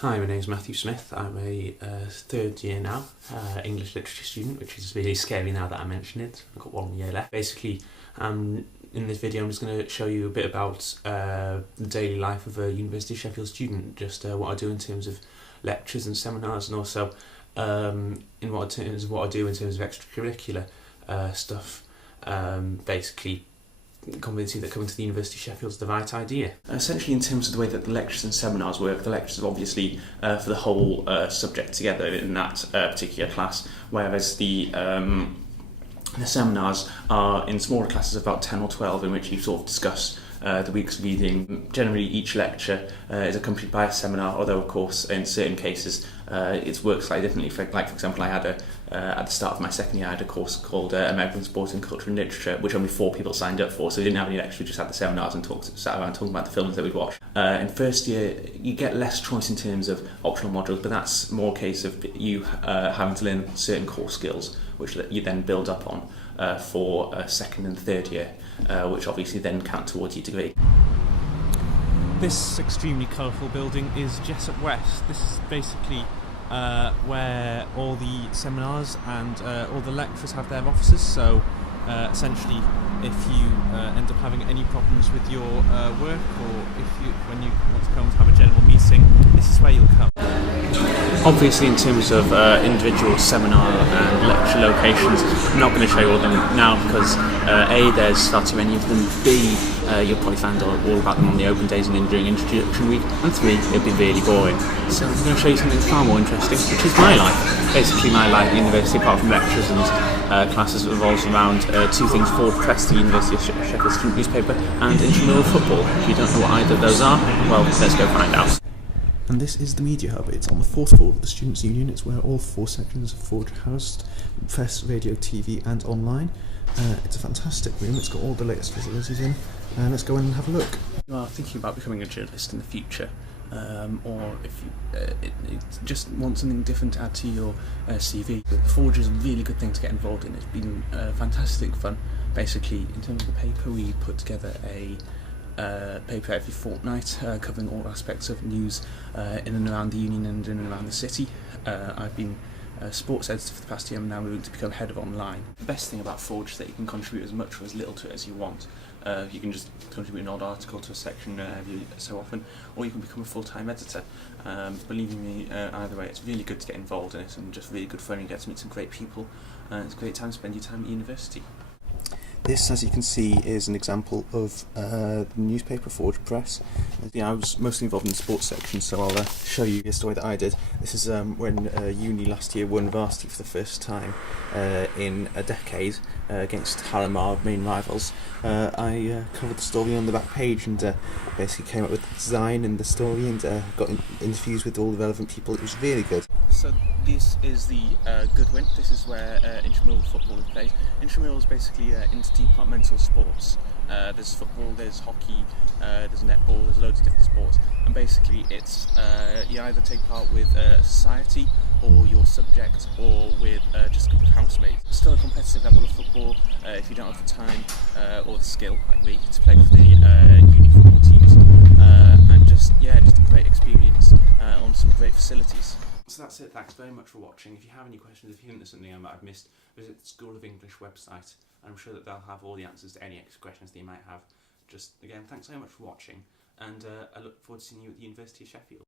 Hi, my name is Matthew Smith. I'm a third year now, English literature student, which is really scary now that I mention it. I've got 1 year left. Basically, in this video I'm just going to show you a bit about the daily life of a University of Sheffield student, just what I do in terms of lectures and seminars, and also in what I do in terms of extracurricular stuff. Basically, convince you that coming to the University of Sheffield is the right idea. Essentially, in terms of the way that the lectures and seminars work, the lectures are obviously for the whole subject together in that particular class, whereas the seminars are in smaller classes of about 10 or 12, in which you sort of discuss the week's reading. Generally, each lecture is accompanied by a seminar, although of course in certain cases it works slightly differently. For example, I had at the start of my second year I had a course called American Sport and Culture and Literature, which only 4 people signed up for, so we didn't have any lectures, we just had the seminars and sat around talking about the films that we'd watched. In first year you get less choice in terms of optional modules, but that's more a case of you having to learn certain core skills which you then build up on for second and third year, which obviously then count towards your degree. This extremely colourful building is Jessup West. This is basically where all the seminars and all the lecturers have their offices, so essentially if you end up having any problems with your work, or when you want to come to have a general meeting, this is where you'll come. Obviously, in terms of individual seminar and lecture locations, I'm not going to show you all of them now because A, there's far too many of them, B, you'll probably find all about them on the open days and then during introduction week, and 3, it'll be really boring. So I'm going to show you something far more interesting, which is my life. Basically, my life at university, apart from lectures and classes, revolves around 2 things: Forge Press, the University of Sheffield student newspaper, and intramural football. If you don't know what either of those are, well, let's go find out. And this is the Media Hub. It's on the 4th floor of the Students' Union. It's where all 4 sections of Forge are housed: press, radio, TV and online. It's a fantastic room. It's got all the latest facilities in. Let's go in and have a look. You are thinking about becoming a journalist in the future, or if you just want something different to add to your CV, the Forge is a really good thing to get involved in. It's been fantastic fun. Basically, in terms of the paper, we put together a paper every fortnight covering all aspects of news in and around the Union and in and around the city. I've been sports editor for the past year. I'm now moving to become head of online. The best thing about Forge is that you can contribute as much or as little to it as you want. You can just contribute an odd article to a section every so often, or you can become a full-time editor. Believe me, either way, it's really good to get involved in it and just really good fun. You get to meet some great people, and it's a great time to spend your time at university. This, as you can see, is an example of the newspaper Forge Press. Yeah, I was mostly involved in the sports section, so I'll show you A story that I did. This is when uni last year won varsity for the first time in a decade against Harrow, main rivals. I covered the story on the back page and basically came up with the design and the story and got interviews with all the relevant people. It was really good. So this is the good win. This is where intramural football is played. Intramural is basically interdepartmental sports. There's football, there's hockey, there's netball, there's loads of different sports, and basically it's you either take part with society or your subject, or with just a group of housemates. Still a competitive level of football if you don't have the time or the skill, like me, to play for the uni football teams, and just a great experience on some great facilities. So that's it. Thanks very much for watching. If you have any questions, if you think there's something I might have missed, visit the School of English website. I'm sure that they'll have all the answers to any extra questions that you might have. Just again, thanks so much for watching, and I look forward to seeing you at the University of Sheffield.